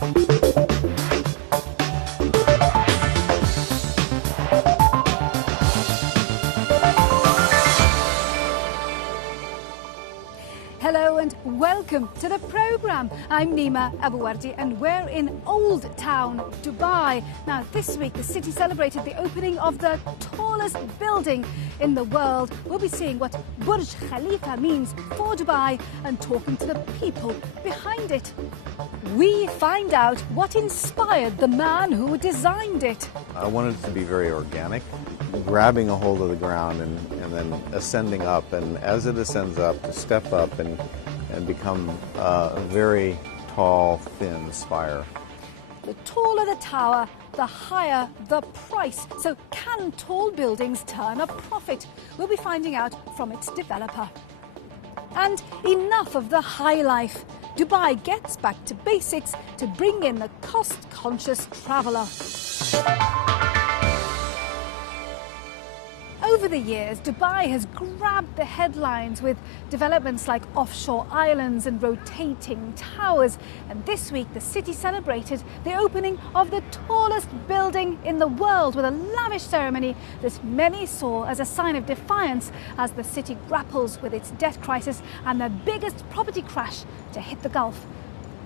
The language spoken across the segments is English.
Hello and welcome to the programme. I'm Nima Abuwardi and we're in Old Town, Dubai. Now this week the city celebrated the opening of the tallest building in the world. We'll be seeing what Burj Khalifa means for Dubai and talking to the people behind it. We find out what inspired the man who designed it. I wanted it to be very organic, grabbing a hold of the ground and then ascending up, and as it ascends up, to step up and become a very tall, thin spire. The taller the tower, the higher the price. So can tall buildings turn a profit? We'll be finding out from its developer. And enough of the high life. Dubai gets back to basics to bring in the cost-conscious traveller. Over the years, Dubai has grabbed the headlines with developments like offshore islands and rotating towers. And this week, the city celebrated the opening of the tallest building in the world with a lavish ceremony that many saw as a sign of defiance as the city grapples with its debt crisis and the biggest property crash to hit the Gulf.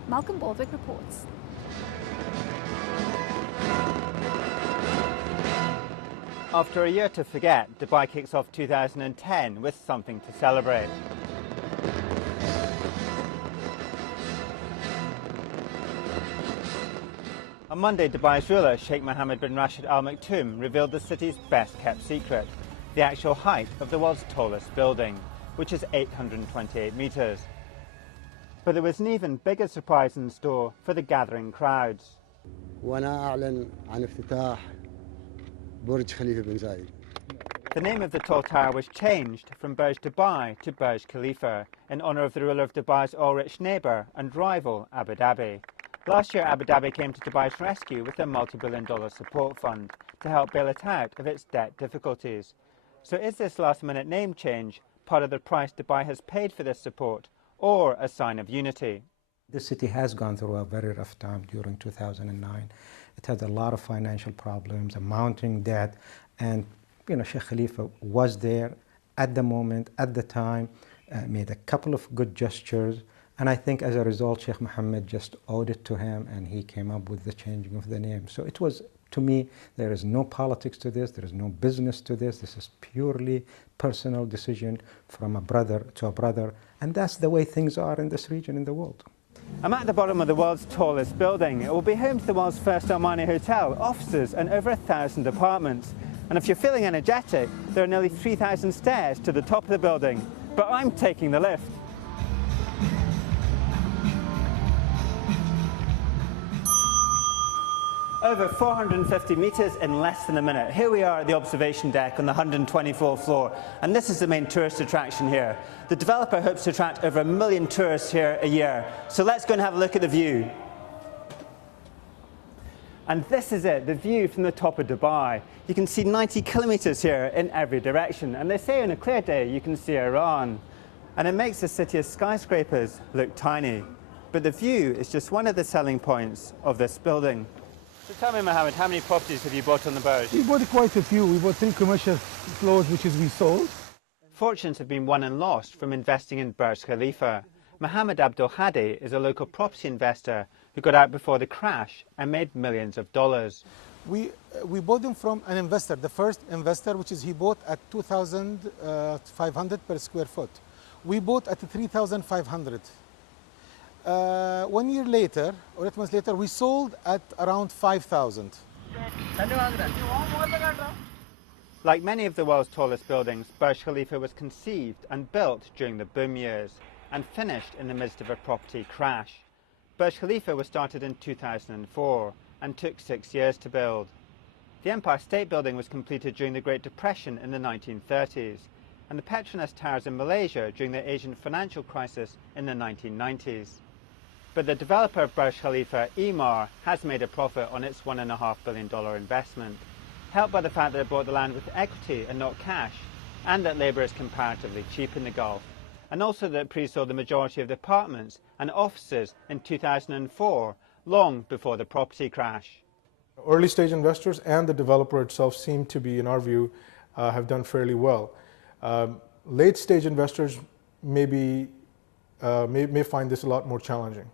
Malcolm Baldwick reports. After a year to forget, Dubai kicks off 2010 with something to celebrate. On Monday, Dubai's ruler, Sheikh Mohammed bin Rashid Al Maktoum, revealed the city's best-kept secret, the actual height of the world's tallest building, which is 828 metres. But there was an even bigger surprise in store for the gathering crowds. The name of the tall tower was changed from Burj Dubai to Burj Khalifa in honour of the ruler of Dubai's oil-rich neighbour and rival, Abu Dhabi. Last year, Abu Dhabi came to Dubai's rescue with a multi-billion-dollar support fund to help bail it out of its debt difficulties. So is this last-minute name change part of the price Dubai has paid for this support, or a sign of unity? The city has gone through a very rough time during 2009. It had a lot of financial problems, a mounting debt, and Sheikh Khalifa was there at the moment, at the time, made a couple of good gestures, and I think as a result Sheikh Mohammed just owed it to him and he came up with the changing of the name. So it was, to me, there is no politics to this, there is no business to this, this is purely personal decision from a brother to a brother, and that's the way things are in this region in the world. I'm at the bottom of the world's tallest building. It will be home to the world's first Armani hotel, offices and over 1,000 apartments. And if you're feeling energetic, there are nearly 3,000 stairs to the top of the building. But I'm taking the lift. Over 450 metres in less than a minute. Here we are at the observation deck on the 124th floor, and this is the main tourist attraction here. The developer hopes to attract over 1 million tourists here a year. So let's go and have a look at the view. And this is it, the view from the top of Dubai. You can see 90 kilometres here in every direction, and they say on a clear day you can see Iran. And it makes the city of skyscrapers look tiny. But the view is just one of the selling points of this building. So tell me, Mohammed, how many properties have you bought on the Burj? We bought quite a few. We bought 3 commercial floors, which is we sold. Fortunes have been won and lost from investing in Burj Khalifa. Mohammed Abdul Hadi is a local property investor who got out before the crash and made millions of dollars. We bought them from an investor, the first investor, which is he bought at 2,500 per square foot. We bought at 3,500. 1 year later, or 8 months later, we sold at around 5,000. Like many of the world's tallest buildings, Burj Khalifa was conceived and built during the boom years and finished in the midst of a property crash. Burj Khalifa was started in 2004 and took 6 years to build. The Empire State Building was completed during the Great Depression in the 1930s, and the Petronas Towers in Malaysia during the Asian financial crisis in the 1990s. But the developer of Burj Khalifa, Emaar, has made a profit on its $1.5 billion investment, helped by the fact that it bought the land with equity and not cash, and that labour is comparatively cheap in the Gulf, and also that it pre-sold the majority of the apartments and offices in 2004 long before the property crash. Early stage investors and the developer itself seem to be, in our view, have done fairly well. Late stage investors may find this a lot more challenging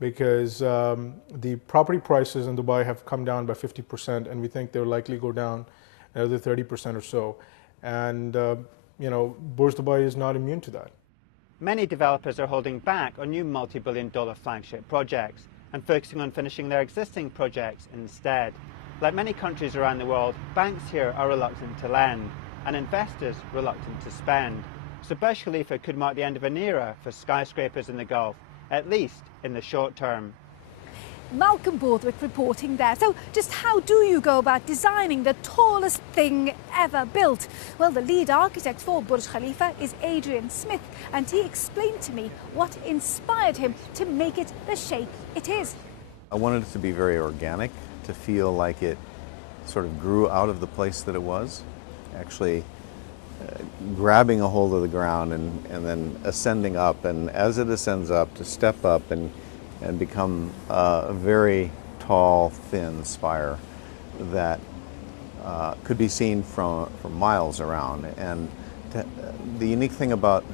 because the property prices in Dubai have come down by 50%, and we think they'll likely go down another 30% or so. And Burj Dubai is not immune to that. Many developers are holding back on new multi-billion-dollar flagship projects and focusing on finishing their existing projects instead. Like many countries around the world, banks here are reluctant to lend and investors reluctant to spend. So Burj Khalifa could mark the end of an era for skyscrapers in the Gulf, at least in the short term. Malcolm Borthwick reporting there. So just how do you go about designing the tallest thing ever built? Well, the lead architect for Burj Khalifa is Adrian Smith, and he explained to me what inspired him to make it the shape it is. I wanted it to be very organic, to feel like it sort of grew out of the place that it was, actually grabbing a hold of the ground and then ascending up, and as it ascends up, to step up and become a very tall, thin spire that could be seen from miles around. And the unique thing about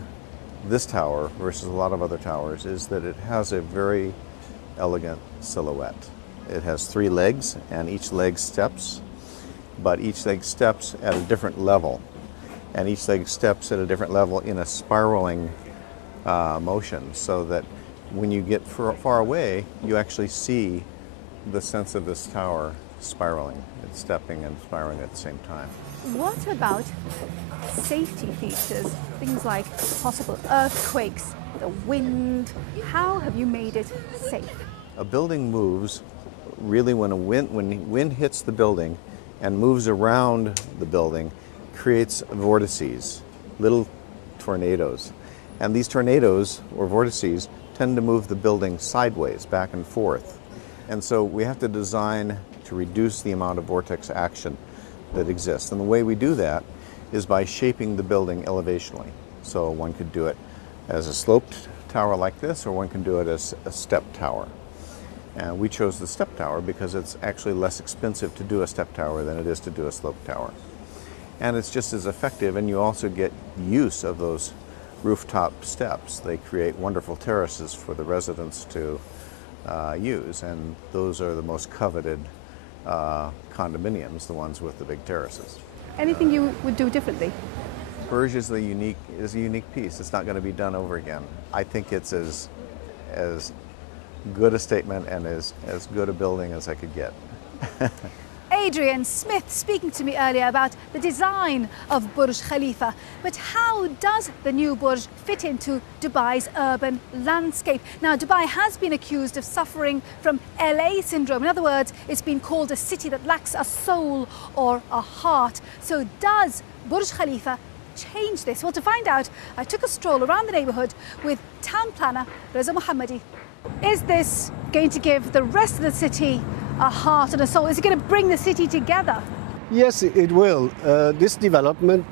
this tower versus a lot of other towers is that it has a very elegant silhouette. It has 3 legs, and each leg steps, but each leg steps at a different level. And each leg steps at a different level in a spiraling motion, so that when you get far away, you actually see the sense of this tower spiraling. It's stepping and spiraling at the same time. What about safety features? Things like possible earthquakes, the wind. How have you made it safe? A building moves really when wind hits the building and moves around the building, creates vortices, little tornadoes. And these tornadoes or vortices tend to move the building sideways, back and forth. And so we have to design to reduce the amount of vortex action that exists. And the way we do that is by shaping the building elevationally. So one could do it as a sloped tower like this, or one can do it as a step tower. And we chose the step tower because it's actually less expensive to do a step tower than it is to do a slope tower. And it's just as effective, and you also get use of those rooftop steps. They create wonderful terraces for the residents to use, and those are the most coveted condominiums, the ones with the big terraces. Anything you would do differently? Burj is a unique piece. It's not going to be done over again. I think it's as good a statement and as good a building as I could get. Adrian Smith speaking to me earlier about the design of Burj Khalifa. But how does the new Burj fit into Dubai's urban landscape? Now, Dubai has been accused of suffering from LA syndrome. In other words, it's been called a city that lacks a soul or a heart. So does Burj Khalifa change this? Well, to find out, I took a stroll around the neighbourhood with town planner Reza Mohammadi. Is this going to give the rest of the city a heart and a soul? Is it going to bring the city together? Yes, it will. This development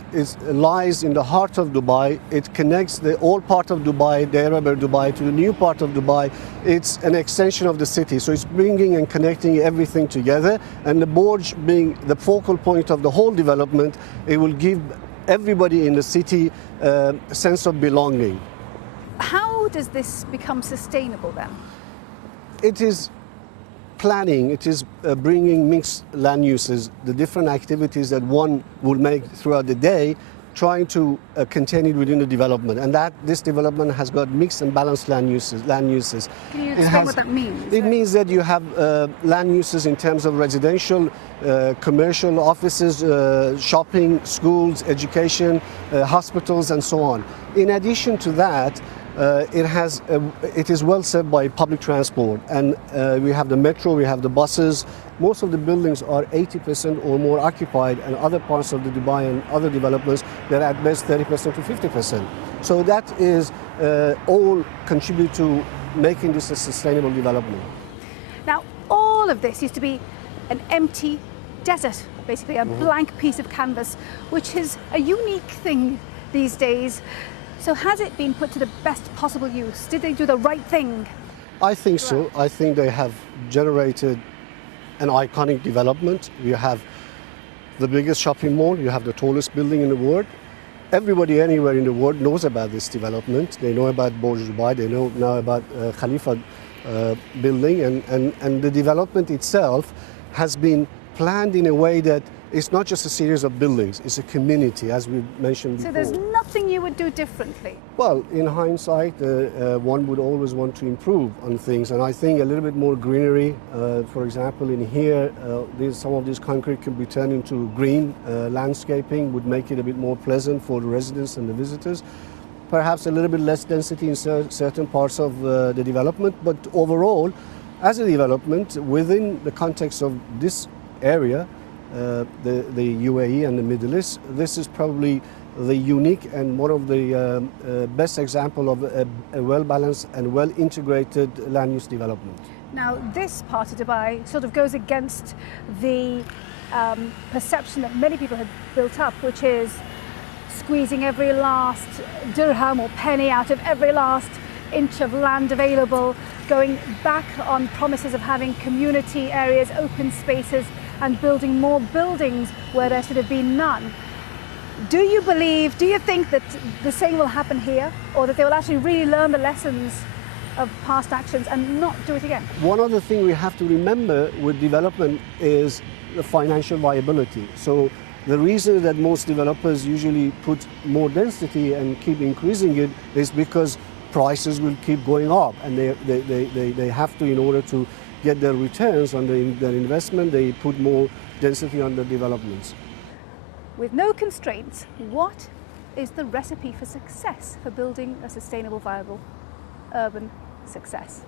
lies in the heart of Dubai. It connects the old part of Dubai, the Arab Dubai, to the new part of Dubai. It's an extension of the city, so it's bringing and connecting everything together. And the Burj being the focal point of the whole development, it will give everybody in the city a sense of belonging. How does this become sustainable then? It is planning, it is bringing mixed land uses, the different activities that one will make throughout the day, trying to contain it within the development. And that this development has got mixed and balanced land uses. Can you explain what that means? It means that you have land uses in terms of residential, commercial, offices, shopping, schools, education, hospitals, and so on. In addition to that, it is well served by public transport, and we have the metro, we have the buses. Most of the buildings are 80% or more occupied, and other parts of the Dubai and other developments, they're at best 30% to 50%. So that is all contribute to making this a sustainable development. Now, all of this used to be an empty desert, basically a blank piece of canvas, which is a unique thing these days. So has it been put to the best possible use? Did they do the right thing? I think so. I think they have generated an iconic development. You have the biggest shopping mall, you have the tallest building in the world. Everybody anywhere in the world knows about this development. They know about Burj Dubai, they know now about Khalifa building, and the development itself has been planned in a way that it's not just a series of buildings, it's a community, as we mentioned before. So there's nothing you would do differently? Well, in hindsight, one would always want to improve on things, and I think a little bit more greenery. For example, in here, some of this concrete could be turned into green landscaping, would make it a bit more pleasant for the residents and the visitors. Perhaps a little bit less density in certain parts of the development, but overall, as a development within the context of this area, the UAE and the Middle East, this is probably the unique and one of the best example of a well-balanced and well-integrated land use development. Now, this part of Dubai sort of goes against the perception that many people have built up, which is squeezing every last dirham or penny out of every last inch of land available, going back on promises of having community areas, open spaces, and building more buildings where there should have been none. Do you think that the same will happen here, or that they will actually really learn the lessons of past actions and not do it again? One other thing we have to remember with development is the financial viability. So the reason that most developers usually put more density and keep increasing it is because prices will keep going up, and they have to, in order to get their returns on their investment, they put more density on the developments. With no constraints, what is the recipe for success for building a sustainable, viable urban success?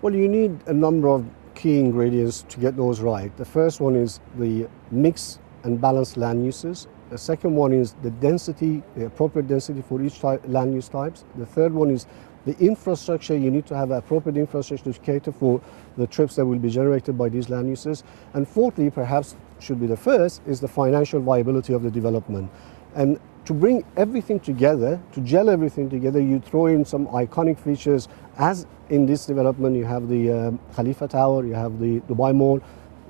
Well, you need a number of key ingredients to get those right. The first one is the mix and balanced land uses. The second one is the density, the appropriate density for each land use types. The third one is the infrastructure. You need to have appropriate infrastructure to cater for the trips that will be generated by these land uses. And fourthly, perhaps should be the first, is the financial viability of the development. And to bring everything together, to gel everything together, you throw in some iconic features. As in this development, you have the Khalifa Tower, you have the Dubai Mall,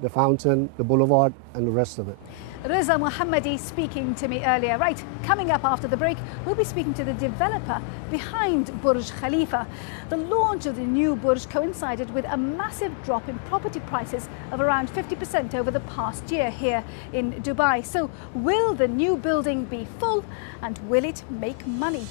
the fountain, the boulevard, and the rest of it. Reza Mohammadi speaking to me earlier. Right, coming up after the break, we'll be speaking to the developer behind Burj Khalifa. The launch of the new Burj coincided with a massive drop in property prices of around 50% over the past year here in Dubai. So will the new building be full, and will it make money?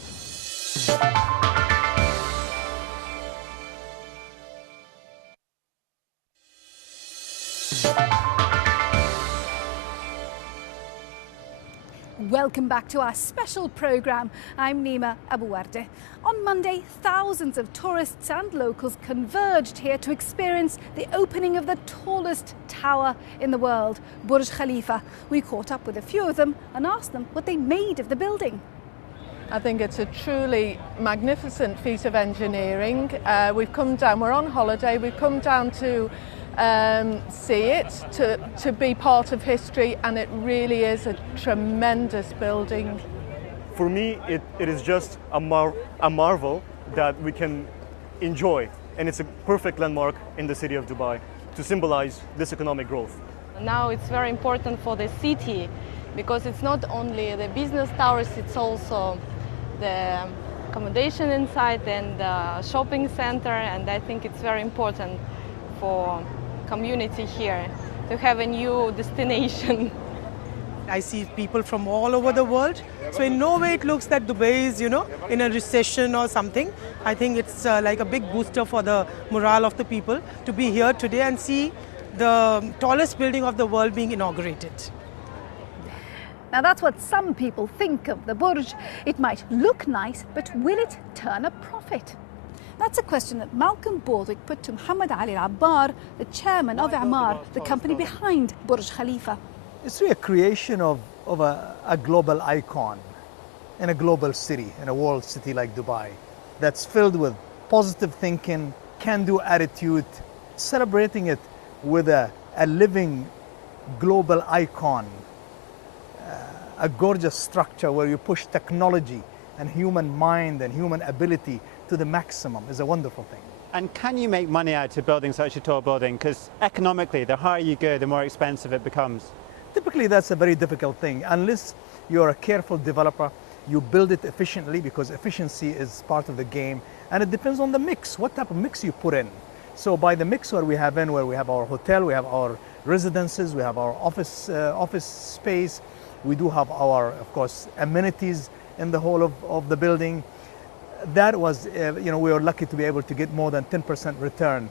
Welcome back to our special programme. I'm Nima Abu Warde. On Monday, thousands of tourists and locals converged here to experience the opening of the tallest tower in the world, Burj Khalifa. We caught up with a few of them and asked them what they made of the building. I think it's a truly magnificent feat of engineering. We've come down, we're on holiday, we've come down to see it, to be part of history, and it really is a tremendous building. For me, it is just a marvel that we can enjoy, and it's a perfect landmark in the city of Dubai to symbolize this economic growth. Now it's very important for the city, because it's not only the business towers, it's also the accommodation inside and the shopping center, and I think it's very important for community here to have a new destination. I see people from all over the world, so in no way it looks that Dubai is, in a recession or something. I think it's like a big booster for the morale of the people to be here today and see the tallest building of the world being inaugurated. Now that's what some people think of the Burj. It might look nice, but will it turn a profit? That's a question that Malcolm Baldwick put to Muhammad Ali Al-Abbar, the chairman of Emaar, the company behind Burj Khalifa. It's really a creation of a global icon in a global city, in a world city like Dubai, that's filled with positive thinking, can-do attitude, celebrating it with a living global icon, a gorgeous structure where you push technology and human mind and human ability to the maximum is a wonderful thing. And can you make money out of building such a tall building? Because economically, the higher you go, the more expensive it becomes. Typically, that's a very difficult thing. Unless you're a careful developer, you build it efficiently, because efficiency is part of the game. And it depends on the mix, what type of mix you put in. So by the mix where we have our hotel, we have our residences, we have our office space, we do have our, of course, amenities in the whole of the building. That was, we were lucky to be able to get more than 10% return.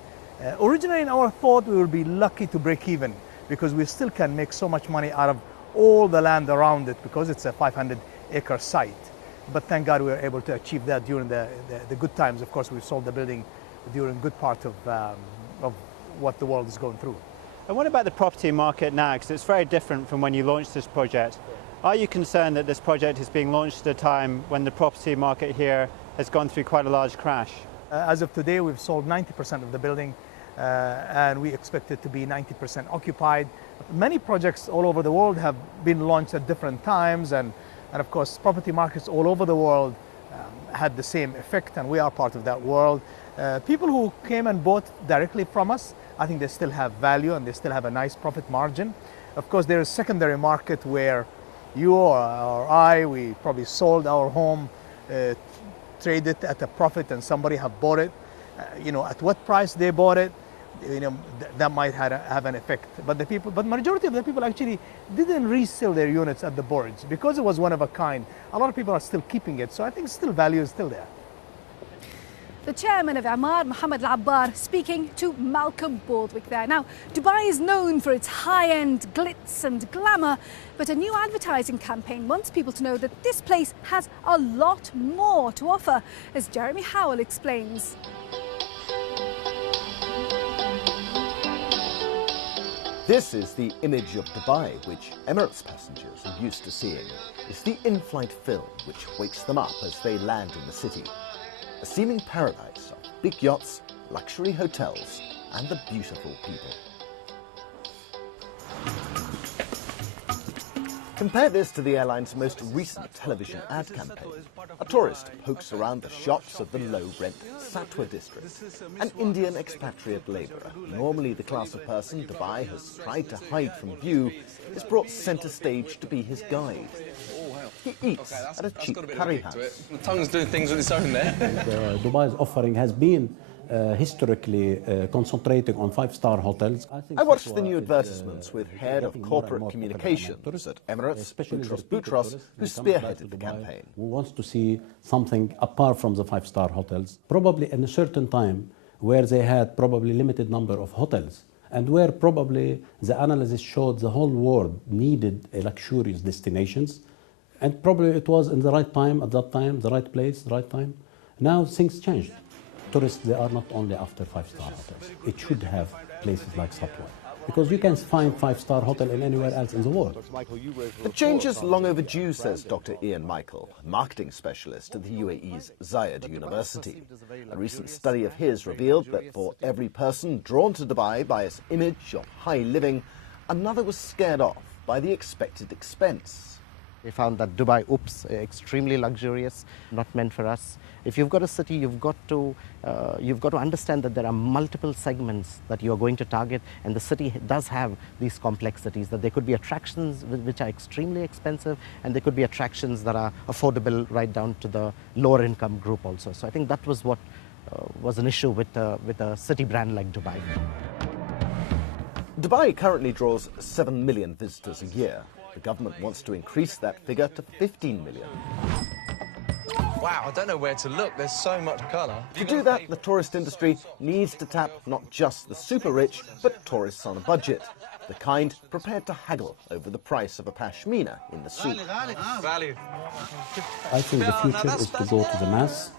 Originally in our thought, we would be lucky to break even, because we still can make so much money out of all the land around it, because it's a 500-acre site. But thank God we were able to achieve that during the good times. Of course, we sold the building during good part of what the world is going through. And what about the property market now? Because it's very different from when you launched this project. Are you concerned that this project is being launched at a time when the property market here has gone through quite a large crash? As of today, we've sold 90% of the building, and we expect it to be 90% occupied. Many projects all over the world have been launched at different times, and of course, property markets all over the world had the same effect, and we are part of that world. People who came and bought directly from us, I think they still have value and they still have a nice profit margin. Of course, there is a secondary market where you or I, we probably sold our home, traded at a profit, and somebody have bought it. At what price they bought it, that might have an effect. But majority of the people actually didn't resell their units at the boards because it was one of a kind. A lot of people are still keeping it, so I think still value is still there. The chairman of Emaar, Mohammed Al-Abbar, speaking to Malcolm Baldwick there. Now, Dubai is known for its high-end glitz and glamour, but a new advertising campaign wants people to know that this place has a lot more to offer, as Jeremy Howell explains. This is the image of Dubai which Emirates passengers are used to seeing. It's the in-flight film which wakes them up as they land in the city. A seeming paradise of big yachts, luxury hotels, and the beautiful people. Compare this to the airline's most recent television ad campaign. A tourist pokes around the shops of the low-rent Satwa district. An Indian expatriate labourer, normally the class of person Dubai has tried to hide from view, is brought centre stage to be his guide. He eats at a cheap curry house. The tongue's doing things with its own there. Dubai's offering has been historically concentrating on five-star hotels. I watched the new advertisements with head of corporate communications at Emirates, Boutros Boutros, who spearheaded the campaign. Who wants to see something apart from the five-star hotels, probably in a certain time where they had probably limited number of hotels, and where probably the analysis showed the whole world needed a luxurious destinations, and probably it was in the right time, at that time, the right place, the right time. Now things changed. Tourists, they are not only after five-star hotels. It should have places like Satwa, because you can find five-star hotel in anywhere else in the world. The change is long overdue, says Dr. Ian Michael, a marketing specialist at the UAE's Zayed University. A recent study of his revealed that for every person drawn to Dubai by its image of high living, another was scared off by the expected expense. We found that Dubai, extremely luxurious, not meant for us. If you've got a city, you've got to understand that there are multiple segments that you are going to target, and the city does have these complexities, that there could be attractions which are extremely expensive, and there could be attractions that are affordable right down to the lower income group also. So I think that was what was an issue with a city brand like Dubai. Dubai currently draws 7 million visitors a year. The government wants to increase that figure to 15 million. Wow, I don't know where to look. There's so much colour. To do that, the tourist industry needs to tap not just the super rich, but tourists on a budget. The kind prepared to haggle over the price of a pashmina in the souk. I think the future is to go to the mass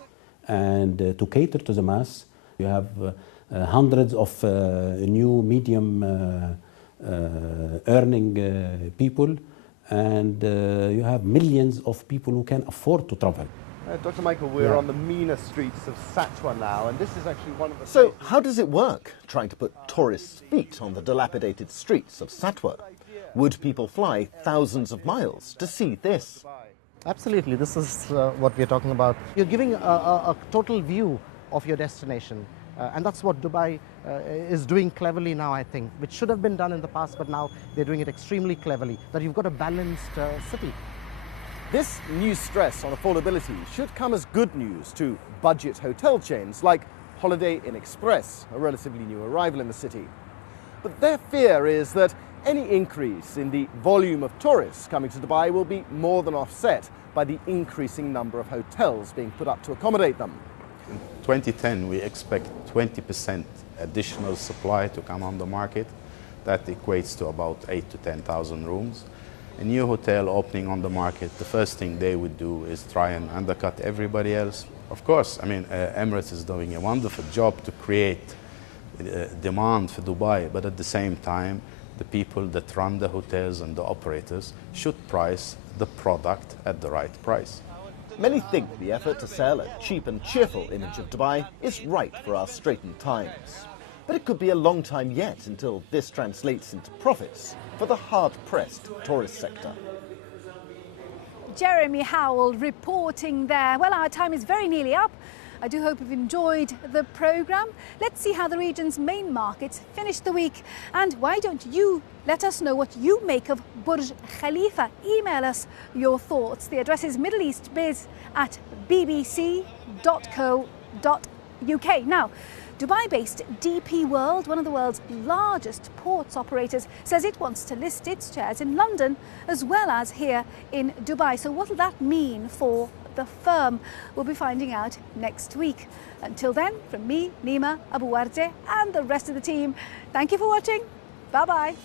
and to cater to the mass. You have hundreds of new medium earning people, and you have millions of people who can afford to travel. Dr. Michael, we're on the meaner streets of Satwa now, and this is actually one of the... So how does it work, trying to put tourists' feet on the dilapidated streets of Satwa? Would people fly thousands of miles to see this? Absolutely, this is what we're talking about. You're giving a total view of your destination. And that's what Dubai is doing cleverly now, I think, which should have been done in the past, but now they're doing it extremely cleverly, that you've got a balanced city. This new stress on affordability should come as good news to budget hotel chains like Holiday Inn Express, a relatively new arrival in the city. But their fear is that any increase in the volume of tourists coming to Dubai will be more than offset by the increasing number of hotels being put up to accommodate them. In 2010, we expect 20% additional supply to come on the market. That equates to about 8,000 to 10,000 rooms. A new hotel opening on the market, the first thing they would do is try and undercut everybody else. Of course, I mean, Emirates is doing a wonderful job to create demand for Dubai, but at the same time, the people that run the hotels and the operators should price the product at the right price. Many think the effort to sell a cheap and cheerful image of Dubai is right for our straitened times. But it could be a long time yet until this translates into profits for the hard-pressed tourist sector. Jeremy Howell reporting there. Well, our time is very nearly up. I do hope you've enjoyed the programme. Let's see how the region's main markets finished the week. And why don't you let us know what you make of Burj Khalifa? Email us your thoughts. The address is middleeastbiz@bbc.co.uk. Now, Dubai-based DP World, one of the world's largest ports operators, says it wants to list its shares in London as well as here in Dubai. So what will that mean for the firm? We'll be finding out next week. Until then, from me, Nima Abu Warje, and the rest of the team, thank you for watching. Bye-bye.